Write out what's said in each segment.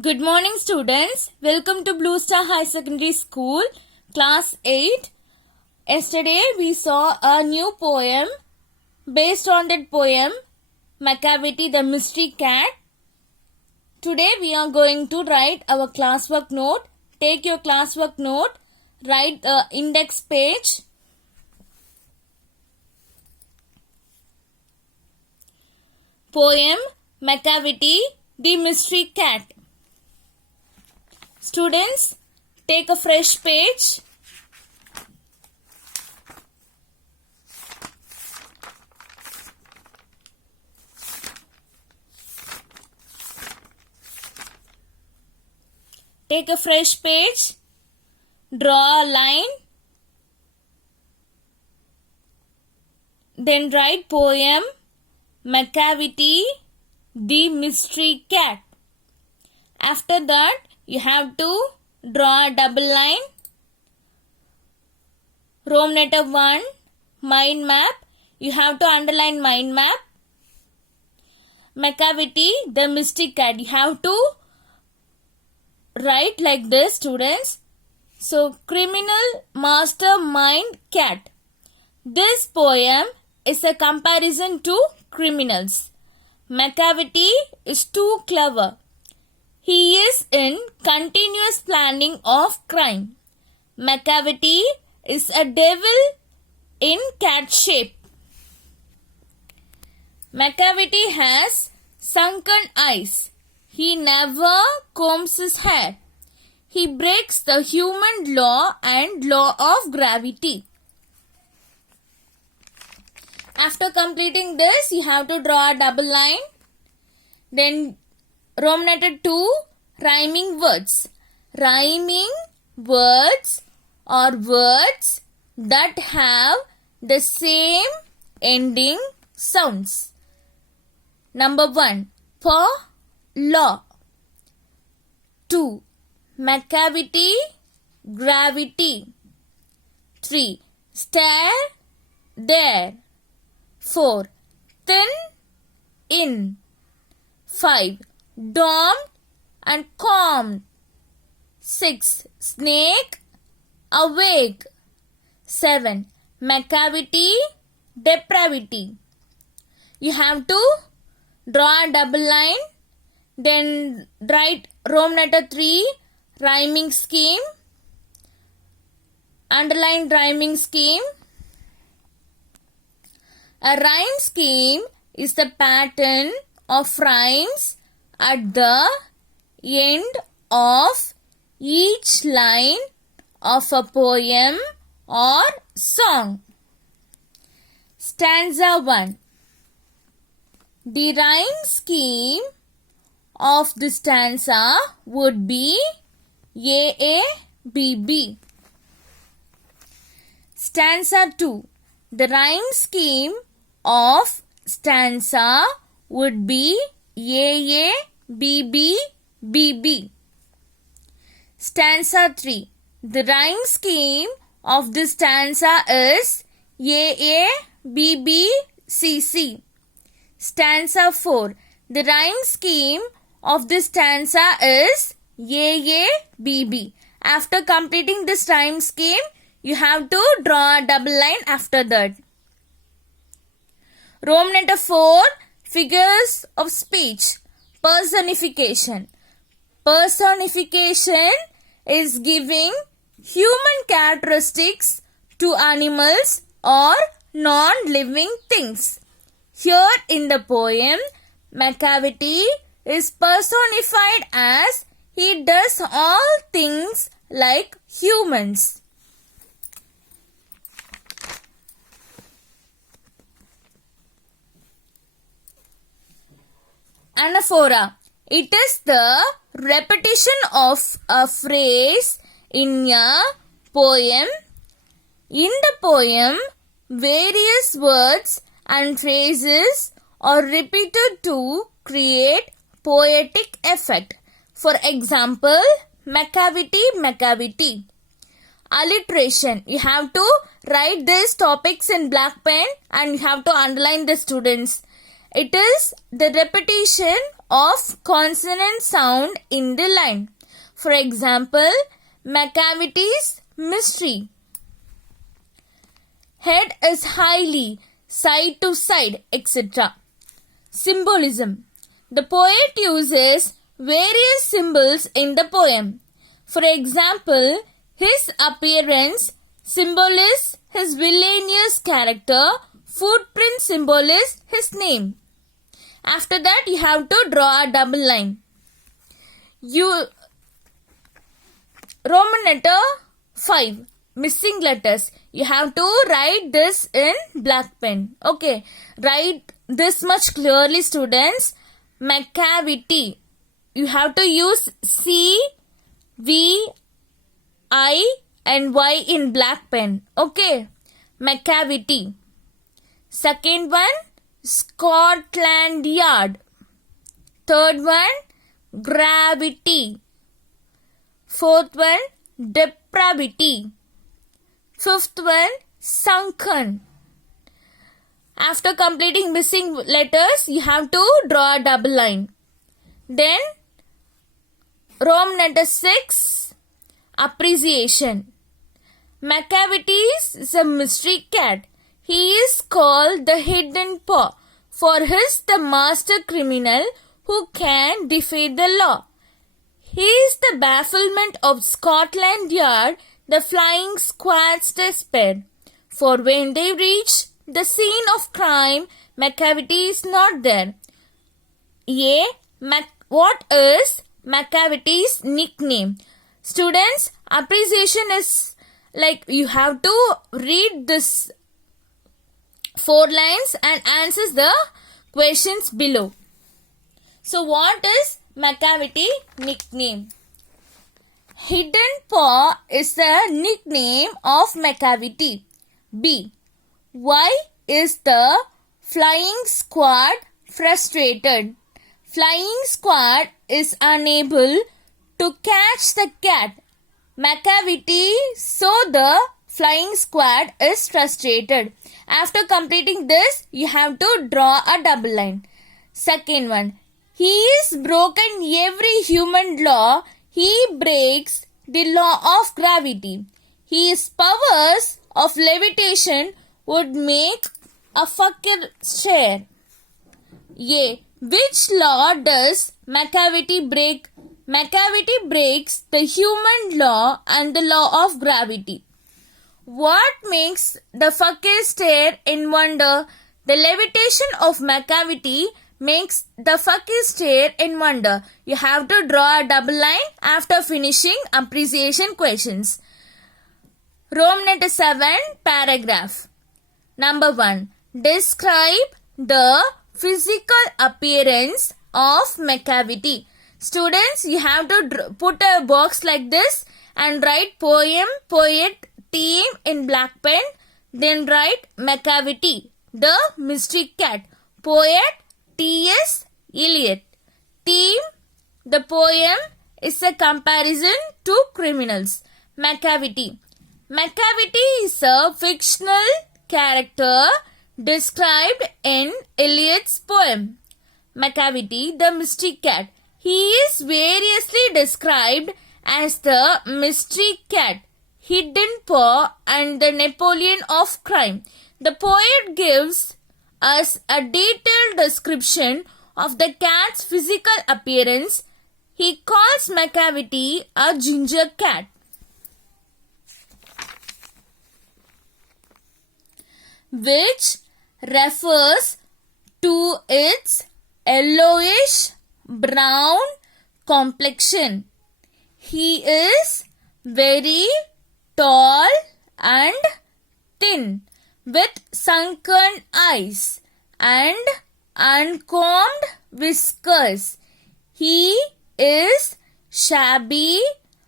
Good morning, students. Welcome to Blue Star High Secondary School, Class 8. Yesterday, we saw a new poem. Based on that poem, Macavity the Mystery Cat. Today, we are going to write our classwork note. Take your classwork note. Write the index page. Poem Macavity the Mystery Cat. Students, take a fresh page. Take a fresh page. Draw a line. Then write poem Macavity the Mystery Cat. After that, you have to draw a double line. Roman letter 1, mind map. You have to underline mind map. Macavity the Mystery Cat. You have to write like this, students. So, criminal mastermind cat. This poem is a comparison to criminals. Macavity is too clever. He is in continuous planning of crime. Macavity is a devil in cat shape. Macavity has sunken eyes. He never combs his hair. He breaks the human law and law of gravity. After completing this, you have to draw a double line. Then Roman letter 2, rhyming words. Rhyming words are words that have the same ending sounds. Number 1, for law. 2, Macavity, gravity. 3, stare, there. 4, thin, in. 5, domed and calmed. 6, snake, awake. 7, Macavity, depravity. You have to draw a double line. Then write Roman letter 3, rhyming scheme. Underline rhyming scheme. A rhyme scheme is the pattern of rhymes at the end of each line of a poem or song. Stanza 1. The rhyme scheme of the stanza would be AABB. Stanza 2. The rhyme scheme of stanza would be AABBBB. Stanza 3. The rhyme scheme of the stanza is AABBCC. Stanza 4. The rhyme scheme of this stanza is AABB. After completing this rhyme scheme, you have to draw a double line after that. Roman letter 4, figures of speech. Personification. Personification is giving human characteristics to animals or non-living things. Here in the poem, Macavity is personified as he does all things like humans. Anaphora. It is the repetition of a phrase in a poem. In the poem, various words and phrases are repeated to create poetic effect. For example, Macavity, Macavity. Alliteration. You have to write these topics in black pen and you have to underline the students. It is the repetition of consonant sound in the line. For example, Macavity's mystery. Head is highly, side to side, etc. Symbolism. The poet uses various symbols in the poem. For example, his appearance symbol is his villainous character, footprint symbol is his name. After that, you have to draw a double line. Roman letter 5. Missing letters. You have to write this in black pen. Okay. Write this much clearly, students. Macavity. You have to use C, V, I and Y in black pen. Okay. Macavity. Second one, Scotland Yard. Third one, gravity. Fourth one, depravity. Fifth one, sunken. After completing missing letters, you have to draw a double line. Then, Roman letter 6, appreciation. Macavity is a mystery cat. He is called the hidden paw, for he is the master criminal who can defy the law. He is the bafflement of Scotland Yard, the flying squad's despair. For when they reach the scene of crime, Macavity is not there. What is Macavity's nickname? Students, appreciation is like you have to read this 4 lines and answers the questions below. So what is Macavity nickname? Hidden paw is the nickname of Macavity. B. Why is the flying squad frustrated? Flying squad is unable to catch the cat. Macavity saw the flying squad is frustrated. After completing this, you have to draw a double line. Second one, he is broken every human law. He breaks the law of gravity. His powers of levitation would make a fakir share. Which law does Macavity break? Macavity breaks the human law and the law of gravity. What makes the fakir stare in wonder? The levitation of Macavity makes the fakir stare in wonder. You have to draw a double line after finishing appreciation questions. Roman letter 7, paragraph. Number 1. Describe the physical appearance of Macavity. Students, you have to put a box like this and write poem, poet, team in black pen. Then write Macavity, the mystery cat. Poet, T.S. Eliot. Theme, the poem is a comparison to criminals. Macavity. Macavity is a fictional character described in Eliot's poem. Macavity, the mystery cat. He is variously described as the mystery cat, hidden paw, and the Napoleon of crime. The poet gives us a detailed description of the cat's physical appearance. He calls Macavity a ginger cat. Which refers to its yellowish brown complexion. He is very tall and thin, with sunken eyes and uncombed whiskers. He is shabby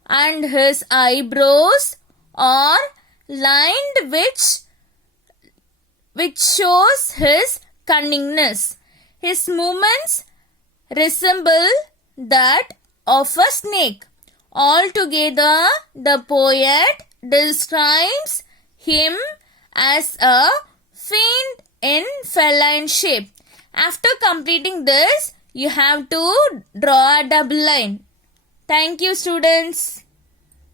and his eyebrows are lined, which shows his cunningness. His movements resemble that of a snake. Altogether, the poet describes him as a fiend in feline shape. After completing this, You have to draw a double line. Thank you, students.